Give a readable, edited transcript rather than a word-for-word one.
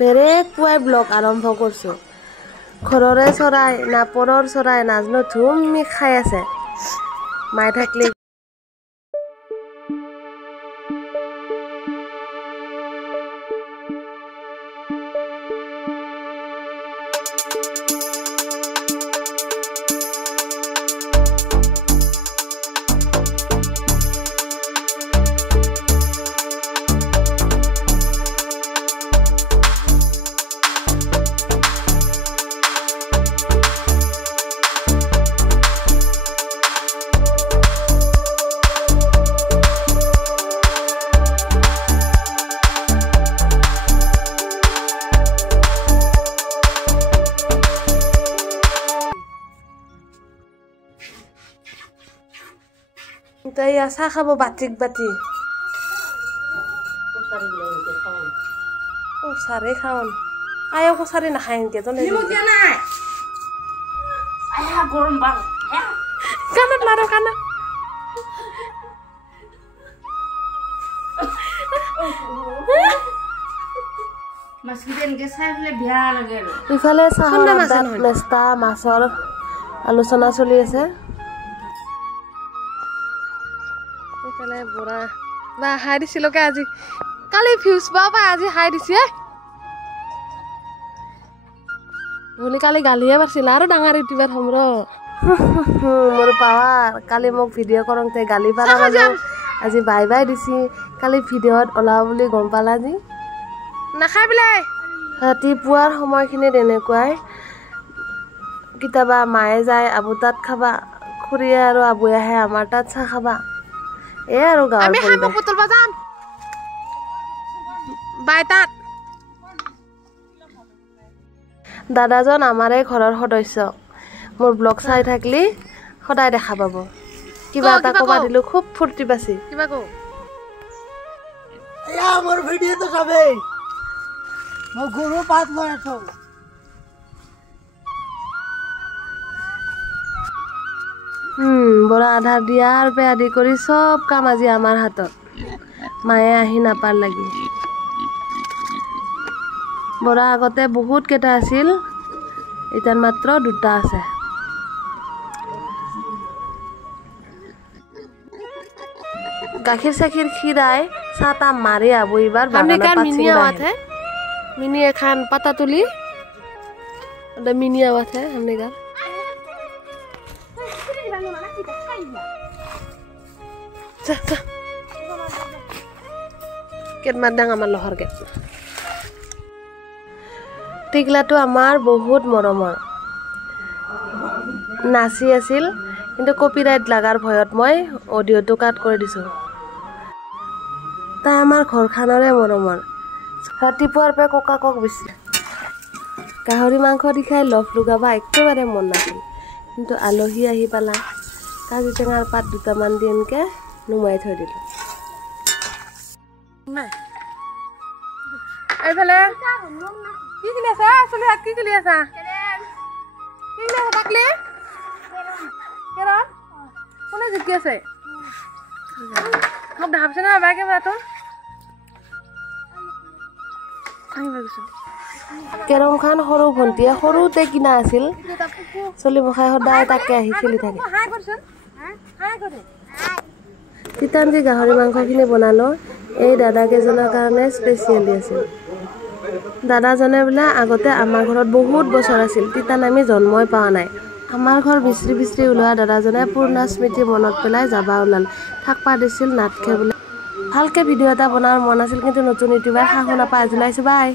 পেৰেকুৱাই blog আৰম্ভ কৰিছোঁ। ঘৰৰে চৰাই না পৰৰ চৰাই নাজনো ধুমি খাই আছে মাই থাকলি। তাই চাহ খাব বাতিক বাতি কচাৰি খাওন আয়ো কচাৰি নাখায় নেকি কাণত মাৰো কাণত ইফালে চাহৰ মেষ্টা মাছৰ আলোচনা চলি আছে। এইফালে বুঢ়া বা হাই দিছিলকে আজি কালি ভিউজ পাবা আজি হাই দিছে বুলি কালি গালিয়ে পাৰছিল আৰু ডাঙৰ ইউটিউবাৰ হম মোৰ পাৱাৰ কালি মোক ভিডিঅ' কৰোঁতে গালি পাৰা আজি বাই বাই দিছি কালি ভিডিঅ'ত ওলাও বুলি গম পালা আজি নাখাই পেলাই ৰাতিপুৱাৰ সময়খিনিত এনেকুৱাই কেতিয়াবা মায়ে যায় আবু তাত খাবা খুৰীয়ে আৰু আবুয়ে আহে আমাৰ তাত চাহ খাবা এ আৰু গাঁৱৰ আমি হাই মোক পুতুলবা যাম বাই তাত দাদাজন আমাৰে ঘৰৰ সদস্য মোৰ ব্লগ চাই থাকলি সদায় দেখা পাব কিবা এটা কবা দিলো খুব ফূৰ্তি পাছি কিবা কও এয়া মোৰ ভিডিঅ'টো চাবে মই গৰু পাত লৈ আছো বৰা আধাৰ দিয়াৰ পে আদি কৰি সব কাম আজি আমাৰ হাতত মায়ে আহি নাপাৰ লাগি বৰা আগতে বহুত কেইটা আছিল এতিয়া মাত্ৰ দুটা আছে গাখীৰ চাখীৰ খিৰাই চাটা মাৰি আবু এবাৰ বাগানত মিনি আৱাত है मिनी एखान पता तुली मिनी आवाज है हमने का गेट मारदां आमार लहर गेट टिकलाটো আমাৰ বহুত মৰমৰ নাচি আছিল কিন্তু কপিৰাইট লাগাৰ ভয়ত মই অডিঅ'টো কাট কৰি দিছো তাই আমাৰ ঘৰখানৰে মৰমৰ ৰাতিপুৱাৰ পে কোকাকক বেছি গাহৰি মাংস দি খাই লফ লগাবা একেবাৰে মন নাছিল কিন্তু আলহী আহি পালা কাজি টেঙাৰ পাত দুটামান দি এনেকে নুমাই থৈ দিলো এইফালে কি কিলি আছে আসলে হাত কি কিলি আছে কি কিলি আছে তাকলি কেৰম কোনে জিকি আছে মোক দেখাবছে না বাকে বাটো কেৰম খান সৰু ভণ্টিয়ে সৰুতে কিনা আছিল চলি বখাই সদায় তাকে আহি খেলি থাকে তিতানজি গাহৰি মাংসখিনি বনালো এই দাদাকেইজনৰ কাৰণে স্পেচিয়েলি আছিল দাদাজনে বোলে আগতে আমাৰ ঘৰত বহুত বছৰ আছিল তিতান আমি জন্মই পোৱা নাই আমাৰ ঘৰ বিচৰি বিচৰি ওলোৱা দাদাজনে পুৰণা স্মৃতি মনত পেলাই যাবা ওলাল থাকপা দিছিল নাটকে বোলে ভালকে ভিডিঅ' এটা বনাৰ মন আছিল কিন্তু নতুন ইউটিউবাৰ শাহু নাপাই আজি লাইছো বাই